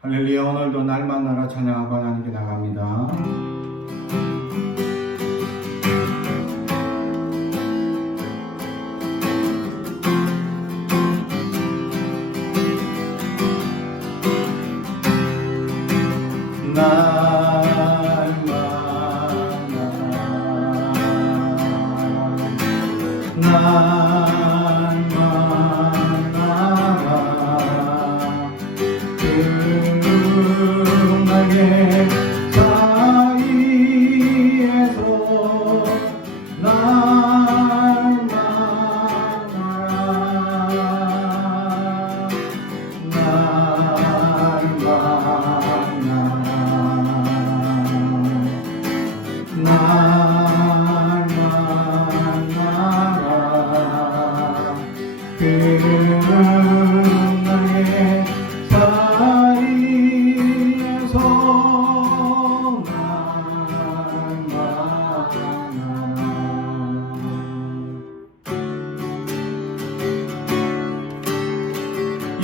할렐루야. 오늘도 날만 나라 찬양하고 하나님께 나갑니다.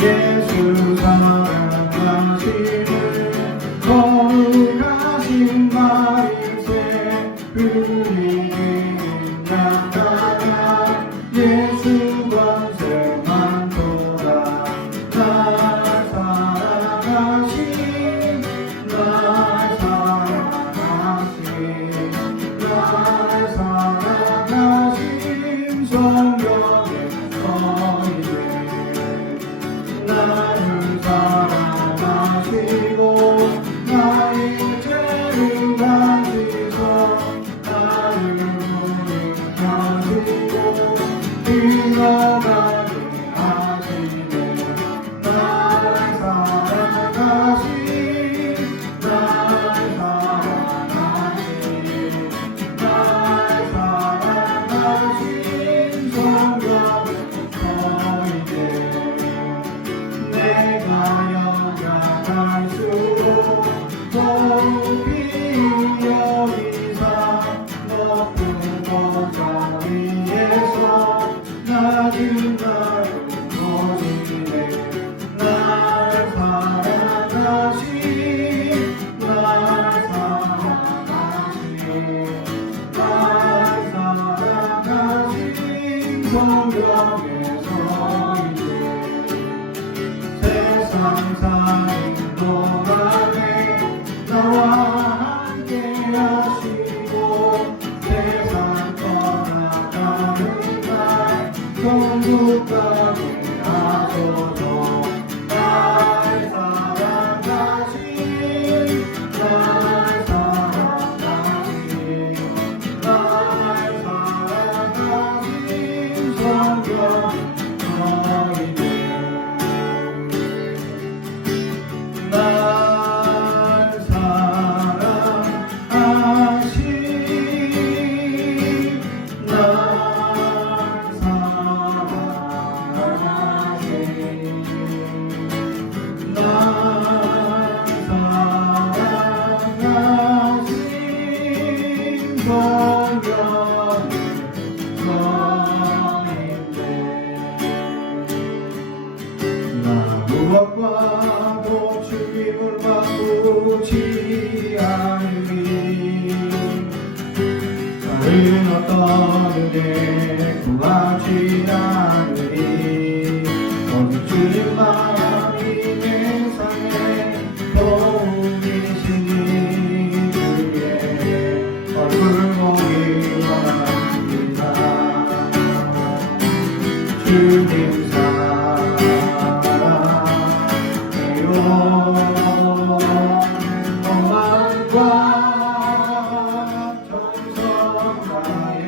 예수 사랑하시는 거룩하신 말일세 우리는 약하나 예수 권세 많도다 날 사랑하신 성령의 서리네 나를 사랑하시고 나의 죄를 가지소 나를 부인하시고 흘러가게 하시네 나를 사랑하신 성령의 서리네 내가 영접할수록 높이 여기사 높은 보좌 위에서 낮은 나를 모시네 날 사랑하신 성령의 서리네 세상 사는 동안에 나와 함께 하시고 세상 떠나가는 날 천국가게 하소서 날 사랑하신 무엇과도 죽임을 바꾸지 않으니 다른 어떤 은혜 구하지 않으니 오직 주님 마음이 내 삶에 도움이시니 주의 얼굴 보기 원합니다 주님 영광과 정성 다해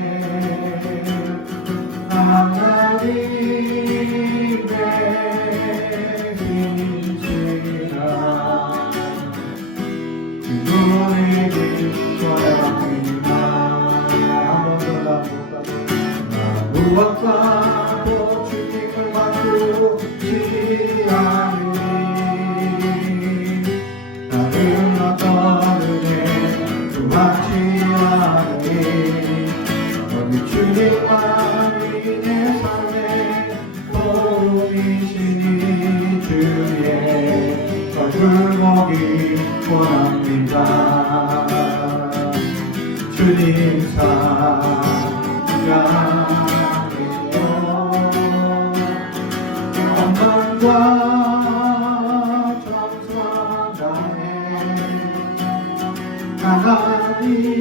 젖을 먹이 원합니다. 주님 사랑해요. 영광과 정성 다해 하나님의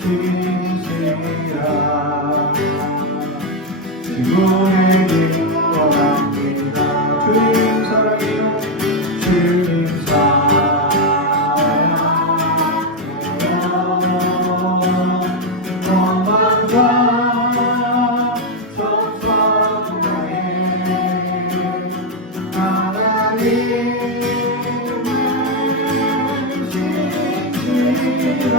신이시라. 주님에게 원합니다. 주님 사랑해요. 주님 사랑해요. 영광과 정성 다해 하나님의 신이시라.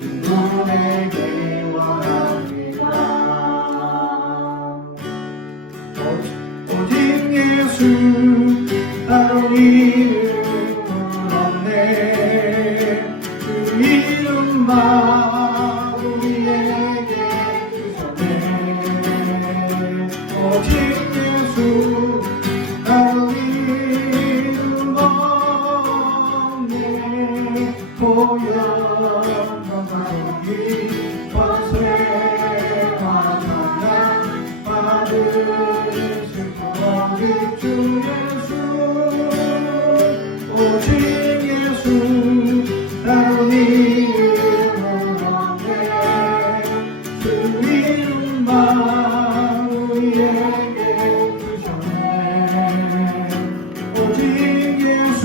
주님에게 원합니다. 오직 예수 따로 이름은 없네. 그 이름만 우리에게 주셨네. 오직 예수 따로 이름 없네. 보혈과 이 권세와 찬양 받으실 오직 주 예수. 오직 예수 다른 이름은 없네. 그 이름만 우리에게 주셨네. 오직 예수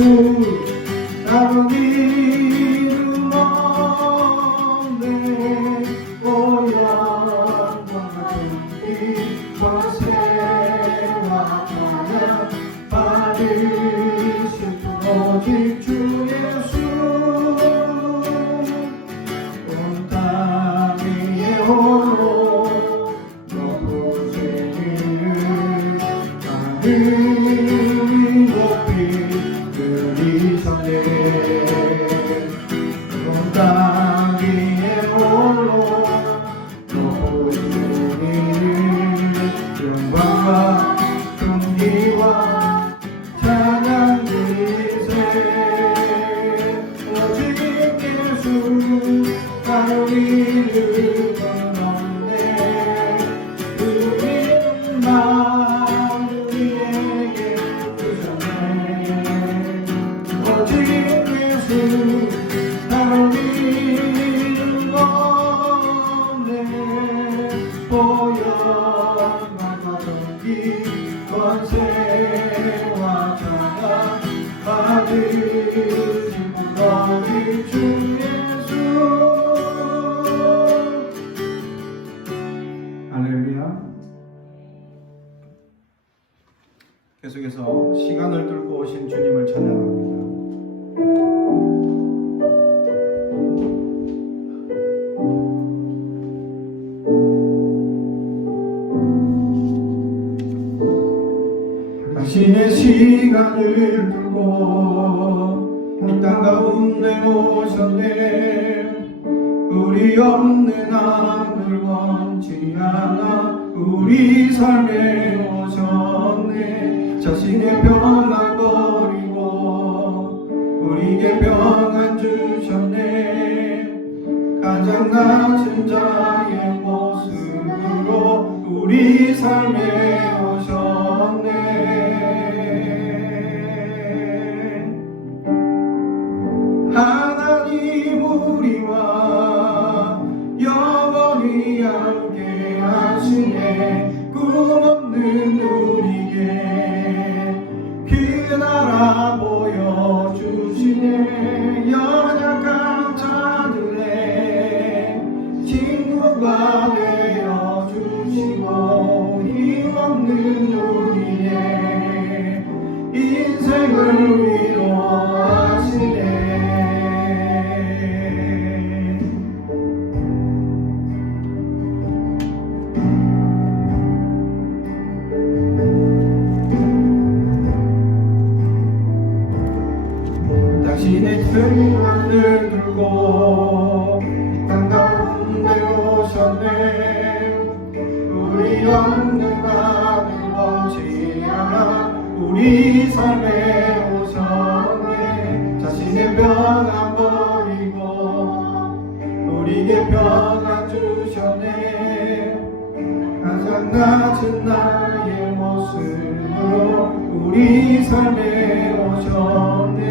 다른 이름 없네. 오영광 같은 이 권세와 찬양 받으실 오직 주 예수. 온 땅 위에 홀로 높으시기를 하늘이 높이 들이셨네. 온 땅 위에 홀로 높으시기를 영광과 존귀와 찬양 드리세. 오직 예수 다른 이름은 없네. 그 이름만 우리에게 주셨네. 오직 예수 다른 이름 없네. 보혈과 전기 권세와 찬양 받으신 오직 주 예수. 할렐루야. 계속해서 시간을 뚫고 오신 주님을 찬양합니다. 당신의 시간을 두고 이 땅 가운데 오셨네. 우리 없는 하늘 원치 않아 우리 삶에 오셨네. 자신의 평안 버리고 우리에게 평안 주셨네. 가장 낮은 자의 모습으로 우리 삶에 오셨네. 하나님 우리와 영원히 함께 하시네. 꿈없는 우리에게 그 나라 보여주시네. 연약한 자들의 친구가 되어주시고 힘없는 우리의 인생을 위로하시네. 당신의 평안을 들고 이 땅 가운데 오셨네. 우리 없는 가는 원치 우리 삶에 오셨네. 자신의 평안 버리고 우리에게 평안 주셨네. 가장 낮은 나의 모습으로 우리 삶에 오셨네.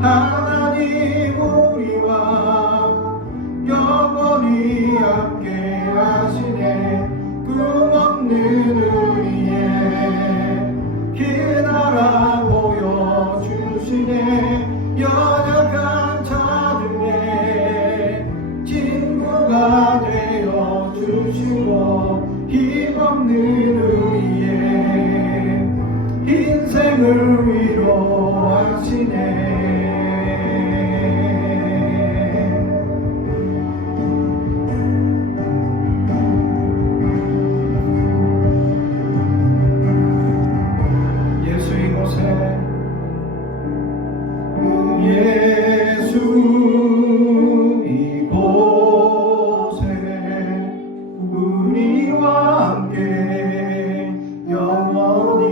하나님 우리와 영원히 함께 하시네. 꿈없는 우리의 길 나라 보여주시네. 연약한 자들의 친구가 되어주시고 힘없는 우리의 인생을 위로하시네. 예수 이곳에 우리와 함께 영원히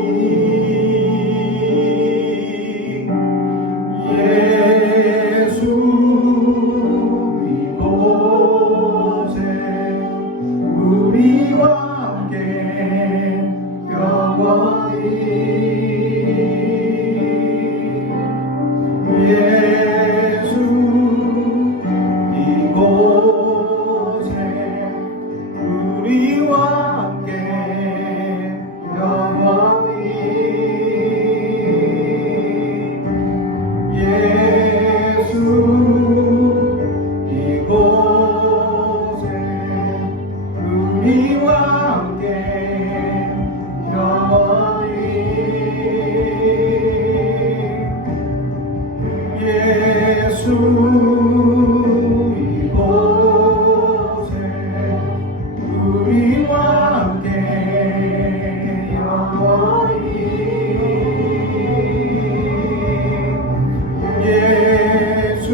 예수 이곳에 우리와 함께 영원히 예수 이곳에 우리와 함께 영원히 예수 이곳에 우리와 함께 영원히 예수 이곳에 우리와 함께 영원히 예수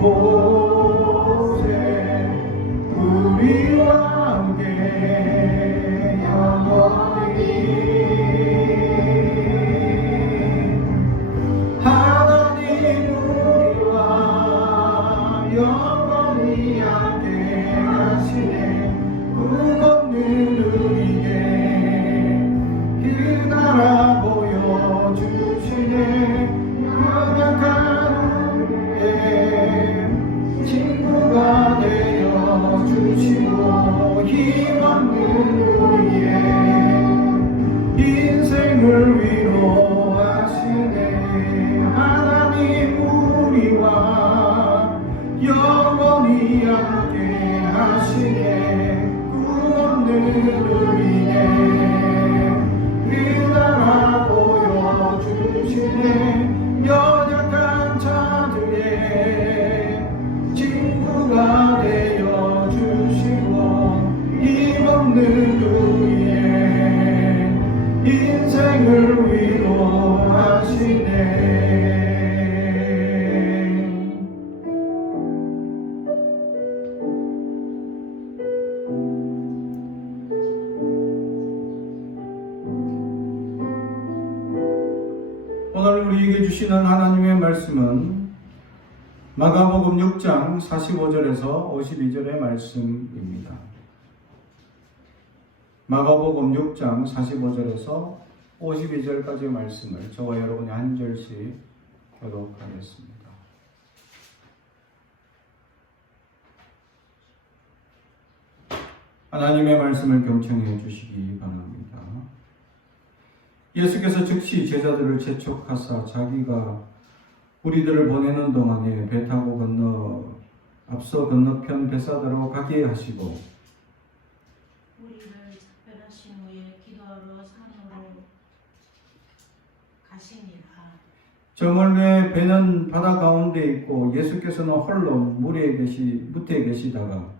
이곳에 우리와 함께 영원히 영원히 함께 하시네. 꿈없는 우리에게 그 나라 보여주시네. 연약한 우리의 친구가 되어주시고 힘없는 우리의 인생을 위로하시네. 하나님 우리와 영원히 함께 하시네. 꿈없는 우리의 그 나라 보여주시네. 연약한 자들의 친구가 되어주시고 힘없는 우리의 인생을 위로하시네. 오늘 우리에게 주시는 하나님의 말씀은 마가복음 6장 45절에서 52절의 말씀입니다. 마가복음 6장 45절에서 52절까지의 말씀을 저와 여러분이 한 절씩 교독하겠습니다. 하나님의 말씀을 경청해 주시기 바랍니다. 예수께서 즉시 제자들을 재촉하사 자기가 우리들을 보내는 동안에 배 타고 앞서 건너편 베사다로 가게 하시고 우리를 작별하신 후에 기도하러 산으로 가시니라. 저물매 배는 바다 가운데 있고 예수께서는 홀로 무태에 계시다가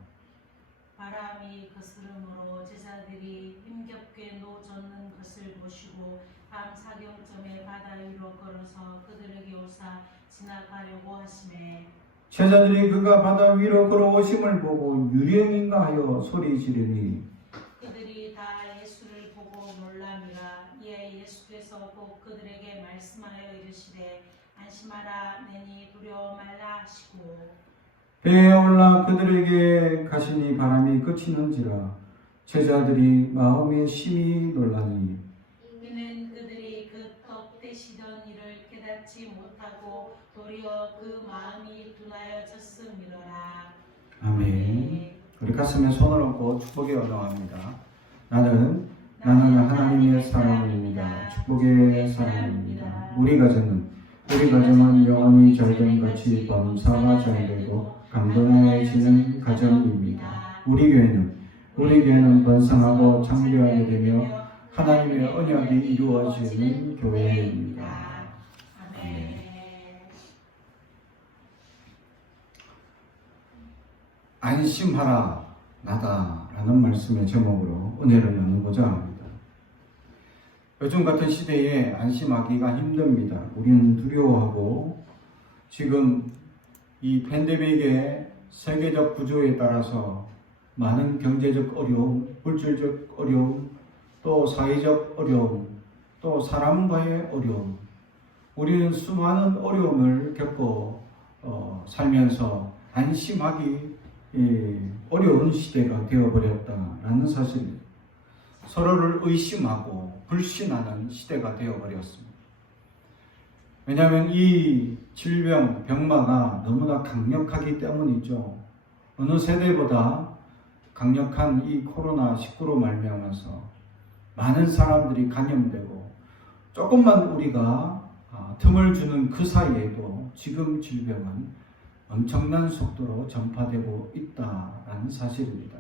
바람이 거스름으로 제자들이 힘겹게 노젓는 것을 보시고 밤 사경쯤에 바다 위로 걸어서 그들에게 오사 지나가려고 하시매 제자들이 그가 바다 위로 걸어오심을 보고 유령인가 하여 소리 지르니 그들이 다 예수를 것을 보고 놀라미라. 이에 예수께서 곧 그들에게 말씀하여 이르시되 안심하라. 내니 두려워 말라 하시고 배에 올라 그들에게 가시니 바람이 그치는지라 제자들이 마음에 심히 놀라니 이는 그들이 그 떡 떼시던 일을 깨닫지 못하고 도리어 그 마음이 둔하여졌음이로라. 아멘. 우리 가슴에 손을 얹고 축복의 언어합니다. 나는 하나님의 사람입니다. 축복의 사람입니다. 우리 가정은 영원히 잘된 같이 범사가 잘되고 강건해지는 가정입니다. 우리 교회는 번성하고 창대하게 되며 하나님의 언약이 이루어지는 교회입니다. 아멘. 안심하라 나다라는 말씀의 제목으로 은혜를 나누고자 합니다. 요즘 같은 시대에 안심하기가 힘듭니다. 우리는 두려워하고 지금 이 팬데믹의 세계적 구조에 따라서 많은 경제적 어려움, 물질적 어려움, 또 사회적 어려움, 또 사람과의 어려움, 우리는 수많은 어려움을 겪고 살면서 안심하기 어려운 시대가 되어버렸다라는 사실입니다. 서로를 의심하고 불신하는 시대가 되어버렸습니다. 왜냐하면 이 질병, 병마가 너무나 강력하기 때문이죠. 어느 세대보다 강력한 이 코로나19로 말미암아서 많은 사람들이 감염되고 조금만 우리가 틈을 주는 그 사이에도 지금 질병은 엄청난 속도로 전파되고 있다라는 사실입니다.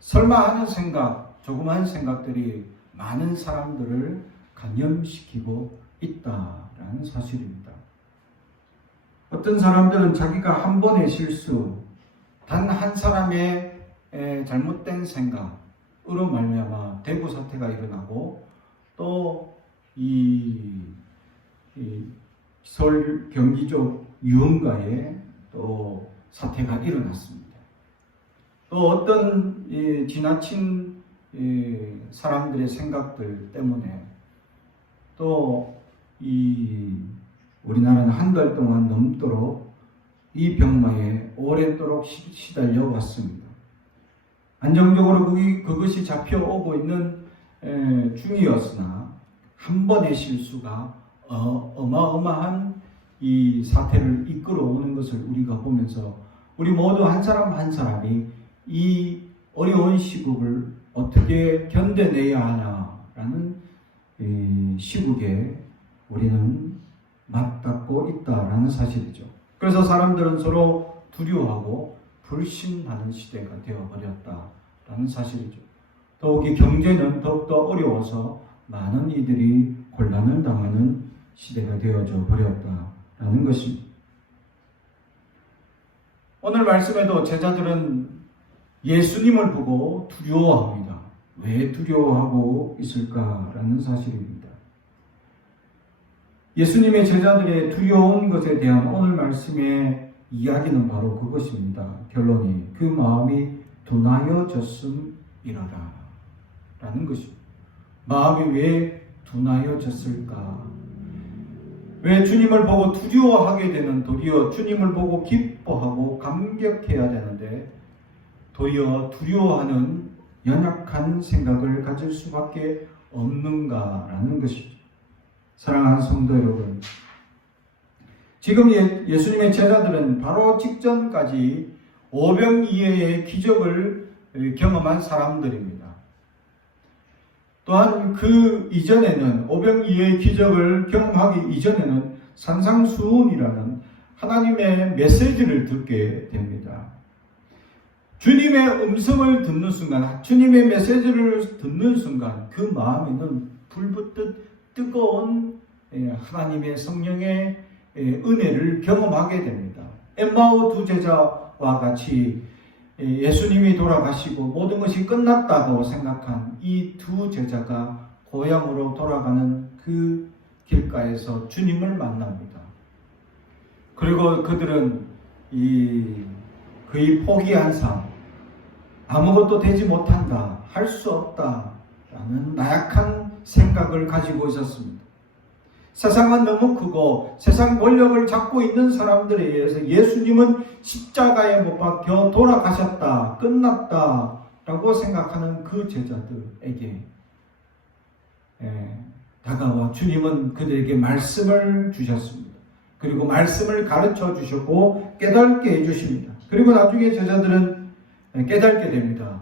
설마 하는 생각, 조그마한 생각들이 많은 사람들을 감염시키고 있다라는 사실입니다. 어떤 사람들은 자기가 한 번의 실수, 단 한 사람의 잘못된 생각으로 말미암아 대구 사태가 일어나고 또 서울 경기 쪽 유흥가에 또 사태가 일어났습니다. 또 어떤 지나친 사람들의 생각들 때문에 또 우리나라는 한 달 동안 넘도록 이 병마에 오랫도록 시달려 왔습니다. 안정적으로 그것이 잡혀오고 있는 중이었으나 한 번의 실수가 어마어마한 이 사태를 이끌어오는 것을 우리가 보면서 우리 모두 한 사람 한 사람이 이 어려운 시국을 어떻게 견뎌내야 하나라는 시국에 우리는 맞닿고 있다라는 사실이죠. 그래서 사람들은 서로 두려워하고 불신하는 시대가 되어버렸다라는 사실이죠. 더욱이 경제는 더욱더 어려워서 많은 이들이 곤란을 당하는 시대가 되어져 버렸다라는 것입니다. 오늘 말씀에도 제자들은 예수님을 보고 두려워합니다. 왜 두려워하고 있을까라는 사실입니다. 예수님의 제자들의 두려운 것에 대한 오늘 말씀의 이야기는 바로 그것입니다. 결론이 그 마음이 둔하여졌음이로다 라는 것입니다. 마음이 왜 둔하여졌을까? 왜 주님을 보고 두려워하게 되는 도리어 주님을 보고 기뻐하고 감격해야 되는데 도리어 두려워하는 연약한 생각을 가질 수밖에 없는가라는 것이죠. 사랑하는 성도 여러분, 지금 예수님의 제자들은 바로 직전까지 오병이어의 기적을 경험한 사람들입니다. 또한 그 이전에는 오병이어의 기적을 경험하기 이전에는 산상수훈이라는 하나님의 메시지를 듣게 됩니다. 주님의 음성을 듣는 순간, 주님의 메시지를 듣는 순간 그 마음에는 불붙듯 뜨거운 하나님의 성령의 은혜를 경험하게 됩니다. 엠마오 두 제자와 같이 예수님이 돌아가시고 모든 것이 끝났다고 생각한 이 두 제자가 고향으로 돌아가는 그 길가에서 주님을 만납니다. 그리고 그들은 거의 포기한 삶, 아무것도 되지 못한다, 할 수 없다 라는 나약한 생각을 가지고 있었습니다. 세상은 너무 크고 세상 권력을 잡고 있는 사람들에 의해서 예수님은 십자가에 못 박혀 돌아가셨다, 끝났다 라고 생각하는 그 제자들에게 다가와 주님은 그들에게 말씀을 주셨습니다. 그리고 말씀을 가르쳐 주셨고 깨닫게 해주십니다. 그리고 나중에 제자들은 깨닫게 됩니다.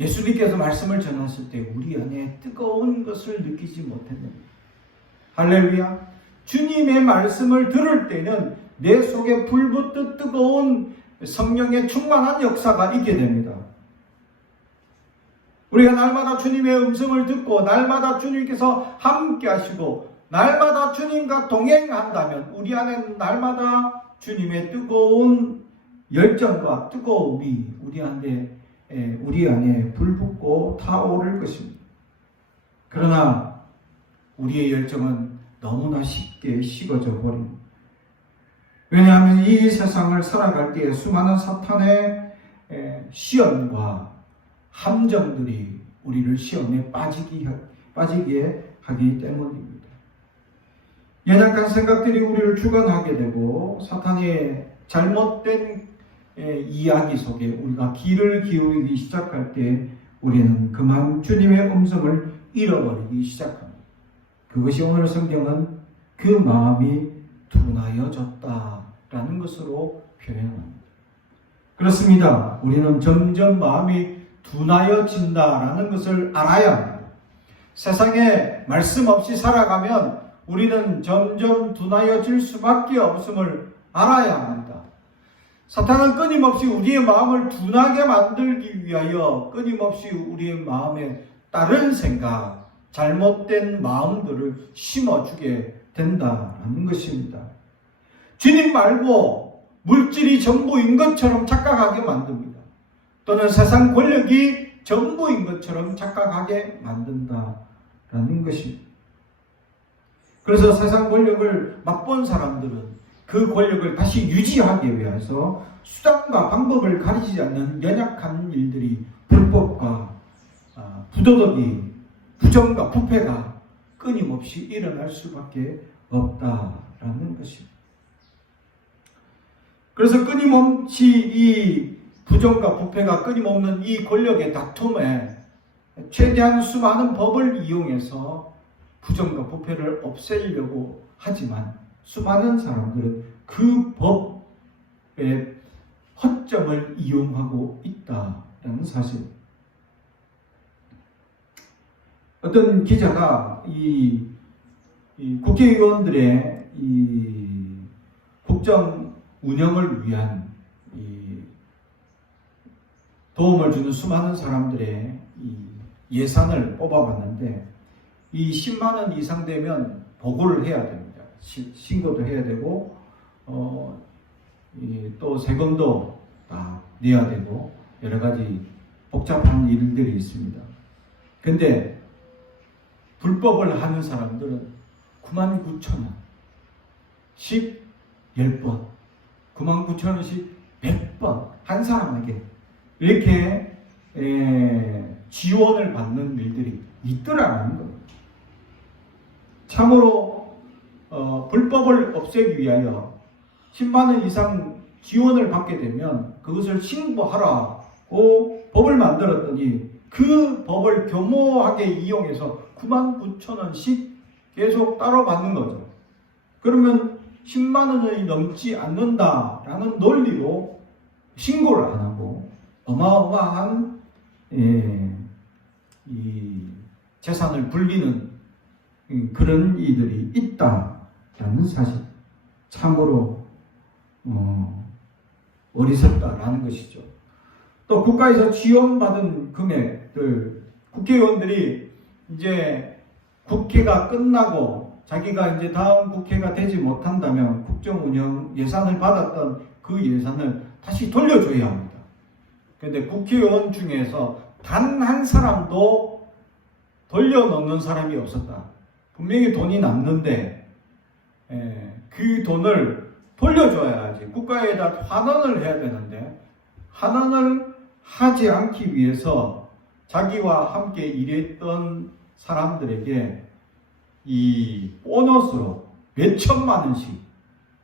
예수님께서 말씀을 전하실 때 우리 안에 뜨거운 것을 느끼지 못했는데, 할렐루야. 주님의 말씀을 들을 때는 내 속에 불붙듯 뜨거운 성령의 충만한 역사가 있게 됩니다. 우리가 날마다 주님의 음성을 듣고 날마다 주님께서 함께 하시고 날마다 주님과 동행한다면 우리 안에는 날마다 주님의 뜨거운 열정과 뜨거움이 우리 안에 불붙고 타오를 것입니다. 그러나 우리의 열정은 너무나 쉽게 식어져 버립니다. 왜냐하면 이 세상을 살아갈 때에 수많은 사탄의 시험과 함정들이 우리를 시험에 빠지게 하기 때문입니다. 연약한 생각들이 우리를 주관하게 되고 사탄의 잘못된 이야기 속에 우리가 귀를 기울이기 시작할 때 우리는 그만 주님의 음성을 잃어버리기 시작합니다. 그것이 오늘 성경은 그 마음이 둔하여졌다라는 것으로 표현합니다. 그렇습니다. 우리는 점점 마음이 둔하여진다라는 것을 알아야 합니다. 세상에 말씀 없이 살아가면 우리는 점점 둔하여질 수밖에 없음을 알아야 합니다. 사탄은 끊임없이 우리의 마음을 둔하게 만들기 위하여 끊임없이 우리의 마음에 다른 생각, 잘못된 마음들을 심어주게 된다는 것입니다. 주님 말고 물질이 전부인 것처럼 착각하게 만듭니다. 또는 세상 권력이 전부인 것처럼 착각하게 만든다라는 것입니다. 그래서 세상 권력을 맛본 사람들은 그 권력을 다시 유지하기 위해서 수단과 방법을 가리지 않는 연약한 일들이 불법과 부도덕이 부정과 부패가 끊임없이 일어날 수밖에 없다라는 것입니다. 그래서 끊임없이 이 부정과 부패가 끊임없는 이 권력의 다툼에 최대한 수많은 법을 이용해서 부정과 부패를 없애려고 하지만 수많은 사람들은 그 법의 허점을 이용하고 있다는 사실. 어떤 기자가 이 국회의원들의 이 국정 운영을 위한 도움을 주는 수많은 사람들의 예산을 뽑아봤는데 이 10만 원 이상 되면 보고를 해야 됩니다. 신고도 해야 되고 또 세금도 다 내야 되고 여러 가지 복잡한 일들이 있습니다. 근데 불법을 하는 사람들은 99,000원씩 10번, 99,000원씩 100번 한 사람에게 이렇게 지원을 받는 일들이 있더라는 겁니다. 참으로 불법을 없애기 위하여 10만 원 이상 지원을 받게 되면 그것을 신고하라고 법을 만들었더니 그 법을 교모하게 이용해서 99,000원씩 계속 따로 받는 거죠. 그러면 10만 원이 넘지 않는다라는 논리로 신고를 안 하고 어마어마한 이 재산을 불리는 그런 이들이 있다라는 사실. 참으로 어리석다라는 것이죠. 또 국가에서 지원받은 금액들, 국회의원들이 이제 국회가 끝나고 자기가 이제 다음 국회가 되지 못한다면 국정 운영 예산을 받았던 그 예산을 다시 돌려줘야 합니다. 그런데 국회의원 중에서 단 한 사람도 돌려놓는 사람이 없었다. 분명히 돈이 남는데 그 돈을 돌려줘야지. 국가에다 환원을 해야 되는데 환원을 하지 않기 위해서 자기와 함께 일했던 사람들에게 이 보너스로 몇 천만 원씩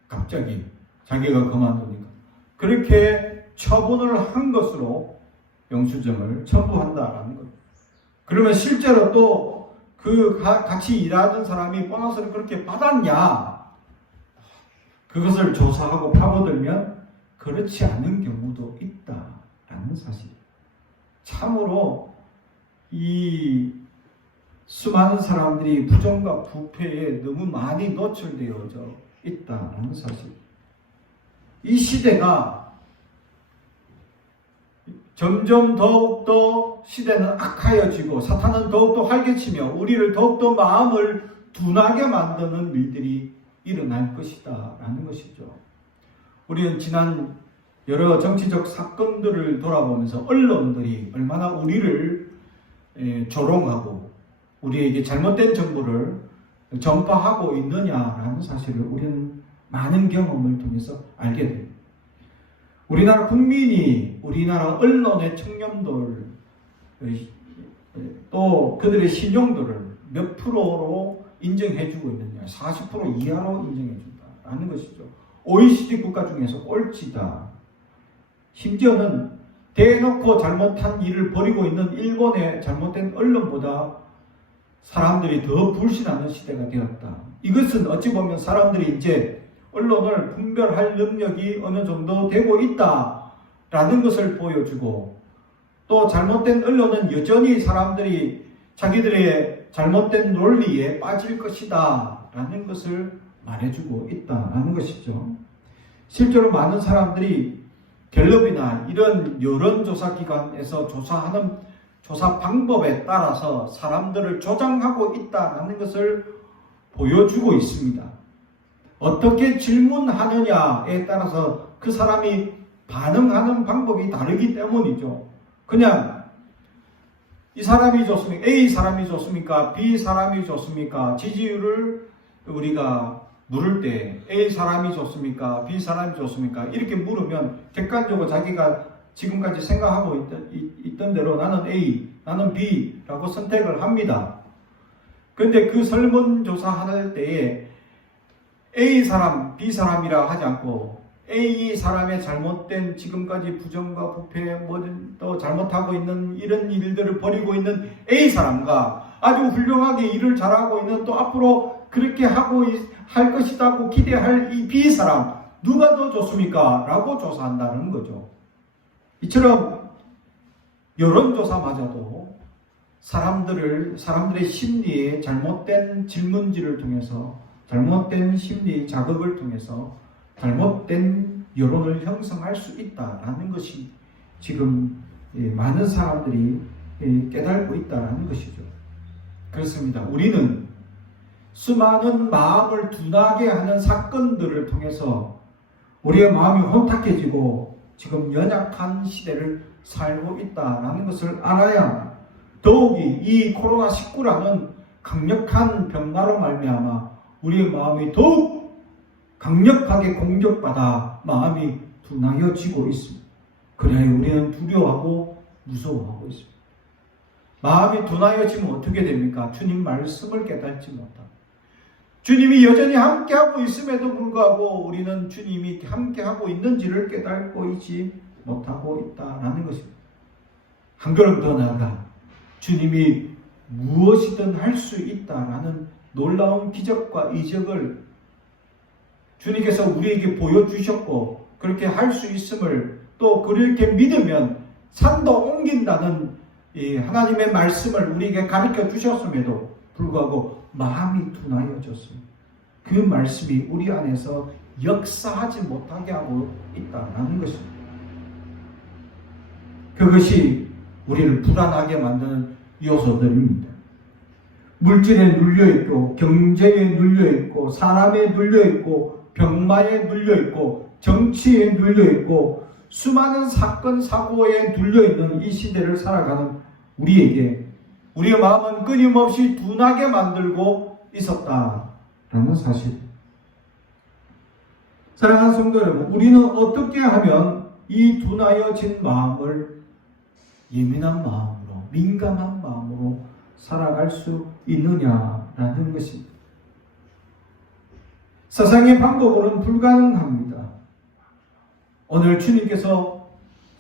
갑자기 자기가 그만두니까 그렇게 처분을 한 것으로 영수증을 첨부한다라는 거예요. 그러면 실제로 또 그 같이 일하던 사람이 보너스를 그렇게 받았냐? 그것을 조사하고 파고들면 그렇지 않은 경우도 있다라는 사실. 참으로 이 수많은 사람들이 부정과 부패에 너무 많이 노출되어져 있다라는 사실. 이 시대가 점점 더욱더 시대는 악하여지고 사탄은 더욱더 활개치며 우리를 더욱더 마음을 둔하게 만드는 일들이 일어날 것이다 라는 것이죠. 우리는 지난 여러 정치적 사건들을 돌아보면서 언론들이 얼마나 우리를 조롱하고 우리에게 잘못된 정보를 전파하고 있느냐라는 사실을 우리는 많은 경험을 통해서 알게 됩니다. 우리나라 국민이 우리나라 언론의 청렴도를 또 그들의 신용도를 몇 프로로 인정해주고 있느냐? 40% 이하로 인정해준다라는 것이죠. OECD 국가 중에서 꼴찌다. 심지어는 대놓고 잘못한 일을 벌이고 있는 일본의 잘못된 언론보다 사람들이 더 불신하는 시대가 되었다. 이것은 어찌 보면 사람들이 이제 언론을 분별할 능력이 어느 정도 되고 있다라는 것을 보여주고 또 잘못된 언론은 여전히 사람들이 자기들의 잘못된 논리에 빠질 것이다 라는 것을 말해주고 있다라는 것이죠. 실제로 많은 사람들이 갤럽이나 이런 여론조사 기관에서 조사하는 조사 방법에 따라서 사람들을 조장하고 있다라는 것을 보여주고 있습니다. 어떻게 질문하느냐에 따라서 그 사람이 반응하는 방법이 다르기 때문이죠. 그냥 이 사람이 좋습니까? A 사람이 좋습니까? B 사람이 좋습니까? 지지율을 우리가 물을 때 A 사람이 좋습니까? B 사람이 좋습니까? 이렇게 물으면 객관적으로 자기가 지금까지 생각하고 있던 대로 나는 A, 나는 B라고 선택을 합니다. 근데 그 설문조사 할 때에 A 사람, B 사람이라 하지 않고 A 사람의 잘못된 지금까지 부정과 부패 뭐든 또 잘못하고 있는 이런 일들을 벌이고 있는 A 사람과 아주 훌륭하게 일을 잘하고 있는 또 앞으로 그렇게 하고 할 것이라고 기대할 이 B 사람 누가 더 좋습니까? 라고 조사한다는 거죠. 이처럼 여론조사마저도 사람들의 심리에 잘못된 질문지를 통해서 잘못된 심리 자극을 통해서 잘못된 여론을 형성할 수 있다라는 것이 지금 많은 사람들이 깨달고 있다라는 것이죠. 그렇습니다. 우리는 수많은 마음을 둔하게 하는 사건들을 통해서 우리의 마음이 혼탁해지고 지금 연약한 시대를 살고 있다라는 것을 알아야 더욱이 이 코로나19라는 강력한 병마로 말미암아 우리의 마음이 더욱 강력하게 공격받아 마음이 둔하여지고 있습니다. 그래야 우리는 두려워하고 무서워하고 있습니다. 마음이 둔하여지면 어떻게 됩니까? 주님 말씀을 깨닫지 못합니다. 주님이 여전히 함께하고 있음에도 불구하고 우리는 주님이 함께하고 있는지를 깨닫고 있지 못하고 있다라는 것입니다. 한 걸음 더 나아가 주님이 무엇이든 할 수 있다라는 놀라운 기적과 이적을 주님께서 우리에게 보여주셨고 그렇게 할 수 있음을 또 그렇게 믿으면 산도 옮긴다는 이 하나님의 말씀을 우리에게 가르쳐 주셨음에도 불구하고 마음이 둔하여졌습니다. 그 말씀이 우리 안에서 역사하지 못하게 하고 있다는 것입니다. 그것이 우리를 불안하게 만드는 요소들입니다. 물질에 눌려있고 경제에 눌려있고 사람에 눌려있고 병마에 눌려있고 정치에 눌려있고 수많은 사건 사고에 눌려있는 이 시대를 살아가는 우리에게 우리의 마음은 끊임없이 둔하게 만들고 있었다라는 사실. 사랑하는 성도 여러분, 우리는 어떻게 하면 이 둔하여진 마음을 예민한 마음으로 민감한 마음으로 살아갈 수 있느냐라는 것입니다. 세상의 방법으로는 불가능합니다. 오늘 주님께서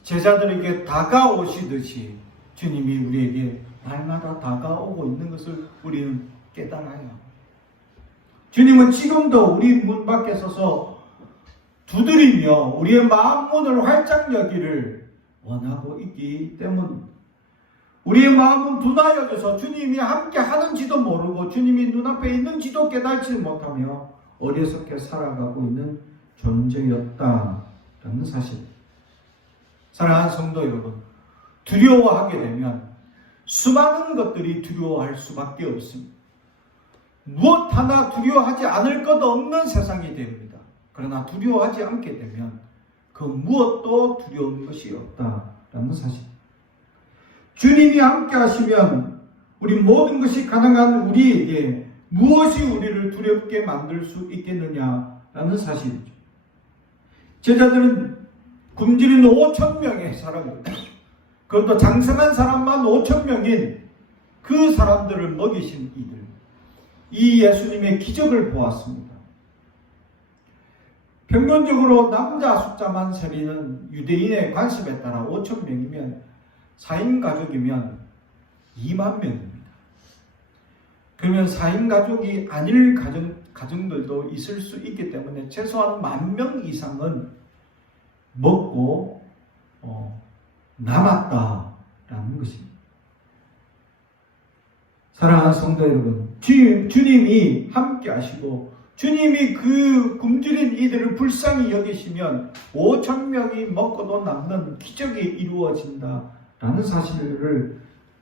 제자들에게 다가오시듯이 주님이 우리에게 날마다 다가오고 있는 것을 우리는 깨달아야 합니다. 주님은 지금도 우리 문 밖에 서서 두드리며 우리의 마음 문을 활짝 여기를 원하고 있기 때문입니다. 우리의 마음은 둔하여져서 주님이 함께 하는지도 모르고 주님이 눈앞에 있는지도 깨닫지 못하며 어리석게 살아가고 있는 존재였다라는 사실. 사랑하는 성도 여러분, 두려워하게 되면 수많은 것들이 두려워할 수밖에 없습니다. 무엇 하나 두려워하지 않을 것 없는 세상이 됩니다. 그러나 두려워하지 않게 되면 그 무엇도 두려운 것이 없다라는 사실. 주님이 함께 하시면 우리 모든 것이 가능한 우리에게 무엇이 우리를 두렵게 만들 수 있겠느냐라는 사실이죠. 제자들은 굶주린 5,000명의 사람들, 그것도 장성한 사람만 5,000명인 그 사람들을 먹이신 이들, 이 예수님의 기적을 보았습니다. 평균적으로 남자 숫자만 세리는 유대인의 관습에 따라 5,000명이면 4인 가족이면 2만 명입니다. 그러면 4인 가족이 아닐 가정들도 있을 수 있기 때문에 최소한 10,000명 이상은 먹고 남았다라는 것입니다. 사랑하는 성도 여러분, 주님이 함께 하시고 주님이 그 굶주린 이들을 불쌍히 여기시면 5,000명이 먹고도 남는 기적이 이루어진다라는 사실을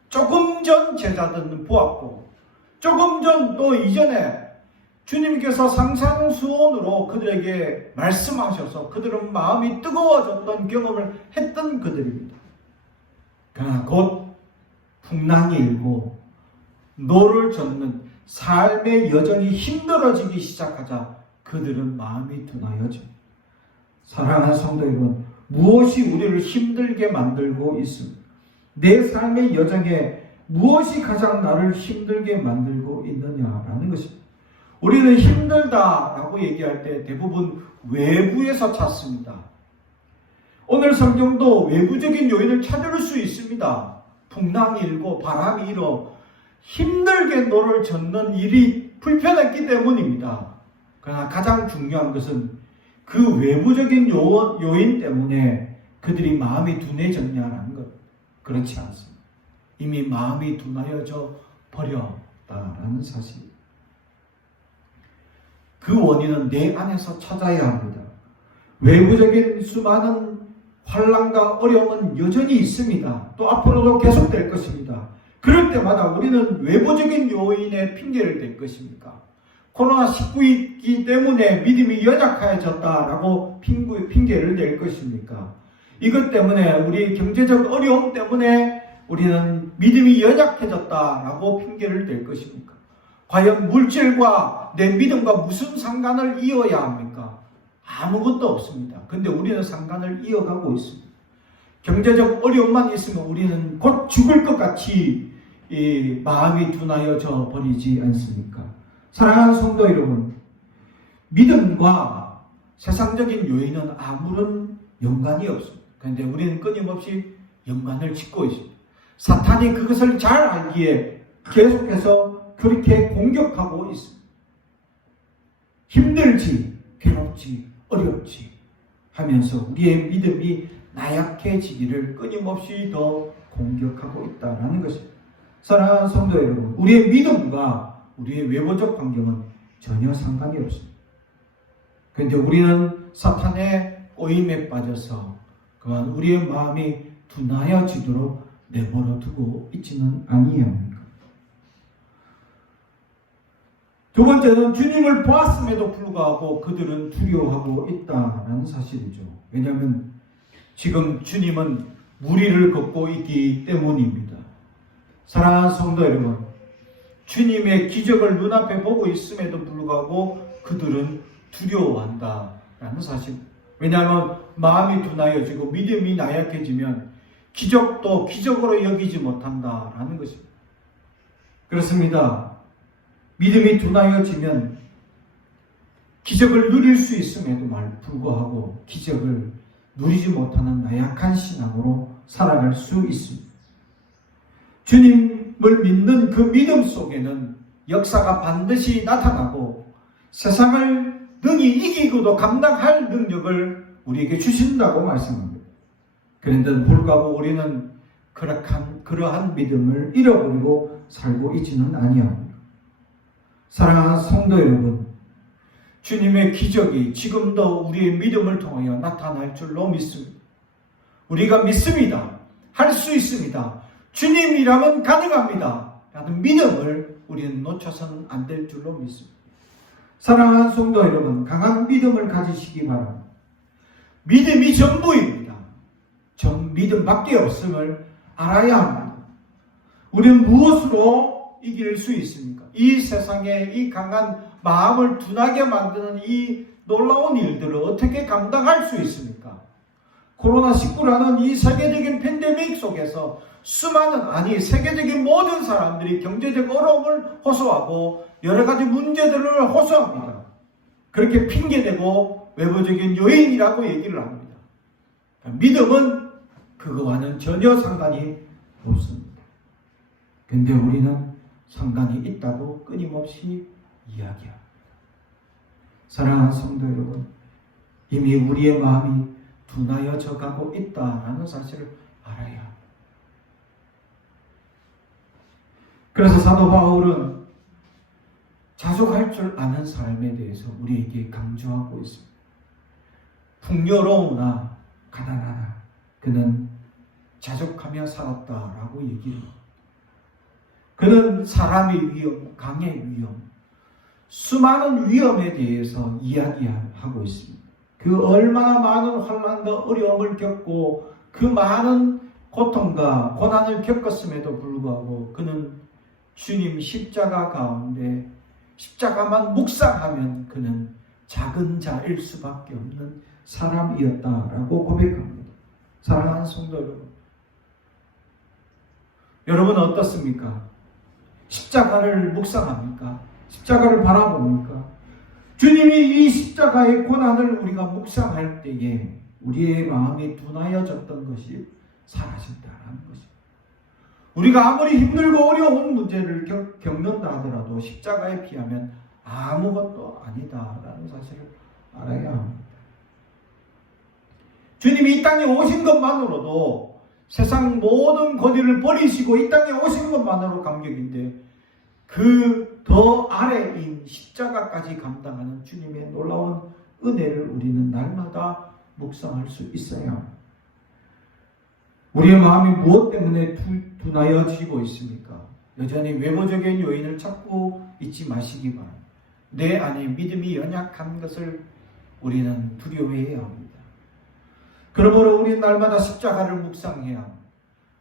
조금 전 제자들은 보았고, 조금 전 또 이전에 주님께서 상상수원으로 그들에게 말씀하셔서 그들은 마음이 뜨거워졌던 경험을 했던 그들입니다. 그러나 곧 풍랑이 일고 노를 젓는 삶의 여정이 힘들어지기 시작하자 그들은 마음이 둔하여집니다. 사랑하는 성도 여러분, 무엇이 우리를 힘들게 만들고 있습니까? 내 삶의 여정에 무엇이 가장 나를 힘들게 만들고 있느냐라는 것입니다. 우리는 힘들다라고 얘기할 때 대부분 외부에서 찾습니다. 오늘 성경도 외부적인 요인을 찾을 수 있습니다. 풍랑이 일고 바람이 일어 힘들게 노를 젓는 일이 불편했기 때문입니다. 그러나 가장 중요한 것은 그 외부적인 요인 때문에 그들이 마음이 둔해졌냐라는 것. 그렇지 않습니다. 이미 마음이 둔하여져 버렸다라는 사실. 그 원인은 내 안에서 찾아야 합니다. 외부적인 수많은 환난과 어려움은 여전히 있습니다. 또 앞으로도 계속될 것입니다. 그럴 때마다 우리는 외부적인 요인에 핑계를 댈 것입니까? 코로나19이기 때문에 믿음이 연약해졌다라고 핑계를 댈 것입니까? 이것 때문에 우리 경제적 어려움 때문에 우리는 믿음이 연약해졌다라고 핑계를 댈 것입니까? 과연 물질과 내 믿음과 무슨 상관을 이어야 합니까? 아무것도 없습니다. 근데 우리는 상관을 이어가고 있습니다. 경제적 어려움만 있으면 우리는 곧 죽을 것 같이 마음이 둔하여져 버리지 않습니까? 사랑하는 성도 여러분, 믿음과 세상적인 요인은 아무런 연관이 없습니다. 그런데 우리는 끊임없이 연관을 짓고 있습니다. 사탄이 그것을 잘 알기에 계속해서 그렇게 공격하고 있습니다. 힘들지, 괴롭지, 어렵지 하면서 우리의 믿음이 나약해지기를 끊임없이 더 공격하고 있다는 것입니다. 사랑하는 성도 여러분, 우리의 믿음과 우리의 외부적 환경은 전혀 상관이 없습니다. 그런데 우리는 사탄의 꼬임에 빠져서 그만 우리의 마음이 둔하여지도록 내버려 두고 있지는 아니합니까? 두 번째는 주님을 보았음에도 불구하고 그들은 두려워하고 있다는 사실이죠. 왜냐하면 지금 주님은 무리를 걷고 있기 때문입니다. 사랑하는 성도 여러분, 주님의 기적을 눈앞에 보고 있음에도 불구하고 그들은 두려워한다라는 사실. 왜냐하면 마음이 둔하여지고 믿음이 나약해지면 기적도 기적으로 여기지 못한다라는 것입니다. 그렇습니다. 믿음이 둔하여지면 기적을 누릴 수 있음에도 불구하고 기적을 누리지 못하는 나약한 신앙으로 살아갈 수 있습니다. 주님을 믿는 그 믿음 속에는 역사가 반드시 나타나고 세상을 능히 이기고도 감당할 능력을 우리에게 주신다고 말씀합니다. 그런데도 불구하고 우리는 그러한 믿음을 잃어버리고 살고 있지는 아니합니다. 사랑하는 성도 여러분, 주님의 기적이 지금도 우리의 믿음을 통하여 나타날 줄로 믿습니다. 우리가 믿습니다. 할 수 있습니다. 주님이라면 가능합니다. 라는 믿음을 우리는 놓쳐서는 안 될 줄로 믿습니다. 사랑하는 성도 여러분, 강한 믿음을 가지시기 바랍니다. 믿음이 전부입니다. 믿음밖에 없음을 알아야 합니다. 우리는 무엇으로 이길 수 있습니까? 이 세상에 이 강한 마음을 둔하게 만드는 이 놀라운 일들을 어떻게 감당할 수 있습니까? 코로나19라는 이 세계적인 팬데믹 속에서 세계적인 모든 사람들이 경제적 어려움을 호소하고 여러 가지 문제들을 호소합니다. 그렇게 핑계대고 외부적인 요인이라고 얘기를 합니다. 믿음은 그거와는 전혀 상관이 없습니다. 근데 우리는 상관이 있다고 끊임없이 이야기합니다. 사랑하는 성도 여러분, 이미 우리의 마음이 둔하여져 가고 있다라는 사실을 알아야 합니다. 그래서 사도 바울은 자족할 줄 아는 삶에 대해서 우리에게 강조하고 있습니다. 풍요로우나 가난하나 그는 자족하며 살았다라고 얘기를 합니다. 그는 사람의 위험, 강의 위험, 수많은 위험에 대해서 이야기하고 있습니다. 그 얼마나 많은 환난과 어려움을 겪고 그 많은 고통과 고난을 겪었음에도 불구하고 그는 주님 십자가 가운데 십자가만 묵상하면 그는 작은 자일 수밖에 없는 사람이었다라고 고백합니다. 사랑하는 성도 여러분, 여러분은 어떻습니까? 십자가를 묵상합니까? 십자가를 바라봅니까? 주님이 이 십자가의 고난을 우리가 묵상할 때에 우리의 마음이 둔하여졌던 것이 사라진다는 것입니다. 우리가 아무리 힘들고 어려운 문제를 겪는다 하더라도 십자가에 비하면 아무것도 아니다라는 사실을 알아야 합니다. 주님이 이 땅에 오신 것만으로도 세상 모든 권위를 버리시고 이 땅에 오신 것만으로 감격인데 그 더 아래인 십자가까지 감당하는 주님의 놀라운 은혜를 우리는 날마다 묵상할 수 있어야 합니다. 우리의 마음이 무엇 때문에 둔하여지고 있습니까? 여전히 외부적인 요인을 찾고 있지 마시기 바랍니다. 내 안에 믿음이 연약한 것을 우리는 두려워해야 합니다. 그러므로 우리는 날마다 십자가를 묵상해야 합니다.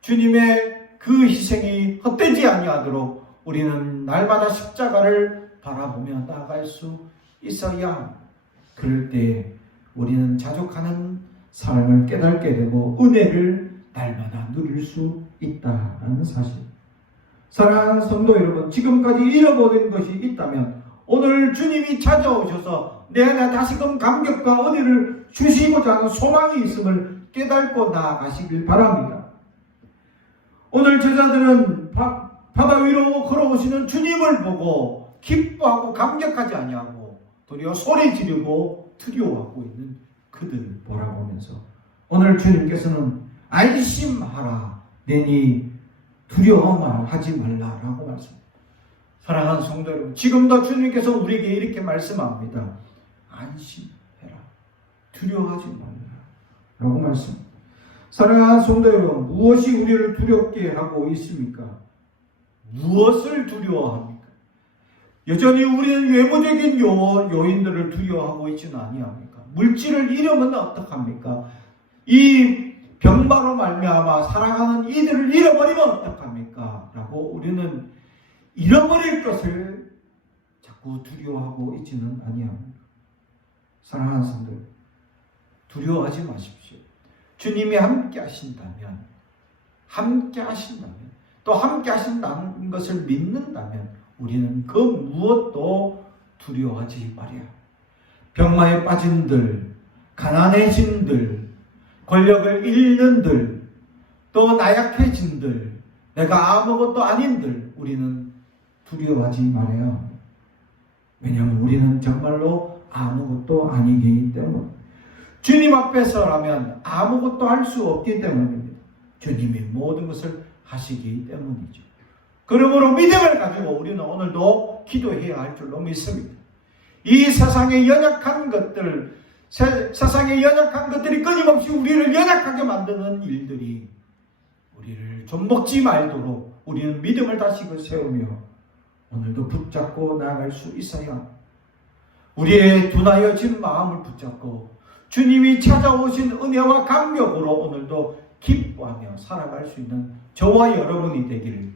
주님의 그 희생이 헛되지 아니하도록 우리는 날마다 십자가를 바라보며 나아갈 수 있어야 합니다. 그럴 때 우리는 자족하는 삶을 깨닫게 되고 은혜를 날마다 누릴 수 있다는 사실. 사랑하는 성도 여러분, 지금까지 잃어버린 것이 있다면 오늘 주님이 찾아오셔서 내 안에 다시금 감격과 은혜를 주시고자 하는 소망이 있음을 깨닫고 나아가시길 바랍니다. 오늘 제자들은 바다 위로 걸어오시는 주님을 보고 기뻐하고 감격하지 아니하고 도리어 소리 지르고 두려워하고 있는 그들을 바라보면서 오늘 주님께서는 안심하라, 내니 두려워하지 말라라고 말씀합니다. 사랑하는 성도 여러분, 지금도 주님께서 우리에게 이렇게 말씀합니다. 안심해라, 두려워하지 말라라고 말씀합니다. 사랑하는 성도 여러분, 무엇이 우리를 두렵게 하고 있습니까? 무엇을 두려워합니까? 여전히 우리는 외부적인 요인들을 두려워하고 있지는 아니합니까? 물질을 잃으면 어떡합니까? 이 병마로 말미암아 사랑하는 이들을 잃어버리면 어떡합니까? 라고 우리는 잃어버릴 것을 자꾸 두려워하고 있지는 아니합니다. 사랑하는 성도, 두려워하지 마십시오. 주님이 함께 하신다면 함께 하신다면, 또 함께 하신다는 것을 믿는다면 우리는 그 무엇도 두려워하지 말아야. 병마에 빠진들, 가난해진들, 권력을 잃는들, 또 나약해진들, 내가 아무것도 아닌들 우리는 두려워하지 말아요. 왜냐하면 우리는 정말로 아무것도 아니기 때문에, 주님 앞에서라면 아무것도 할 수 없기 때문입니다. 주님이 모든 것을 하시기 때문이죠. 그러므로 믿음을 가지고 우리는 오늘도 기도해야 할 줄로 믿습니다. 이 세상의 연약한 것들, 세상의 연약한 것들이 끊임없이 우리를 연약하게 만드는 일들이 우리를 좀 먹지 말도록 우리는 믿음을 다시 세우며 오늘도 붙잡고 나아갈 수 있어야, 우리의 둔하여진 마음을 붙잡고 주님이 찾아오신 은혜와 감격으로 오늘도 기뻐하며 살아갈 수 있는 저와 여러분이 되기를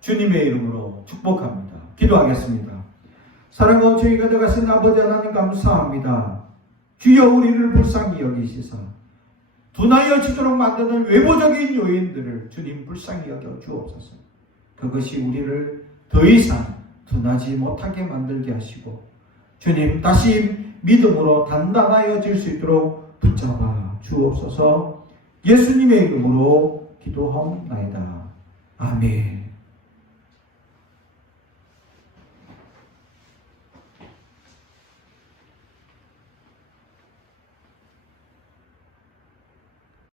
주님의 이름으로 축복합니다. 기도하겠습니다. 사랑과 저희가 들어가신 아버지 하나님 감사합니다. 주여 우리를 불쌍히 여기시사 둔하여지도록 만드는 외부적인 요인들을 주님 불쌍히 여겨 주옵소서. 그것이 우리를 더 이상 둔하지 못하게 만들게 하시고 주님 다시 믿음으로 단단하여질 수 있도록 붙잡아 주옵소서. 예수님의 이름으로 기도하옵나이다. 아멘.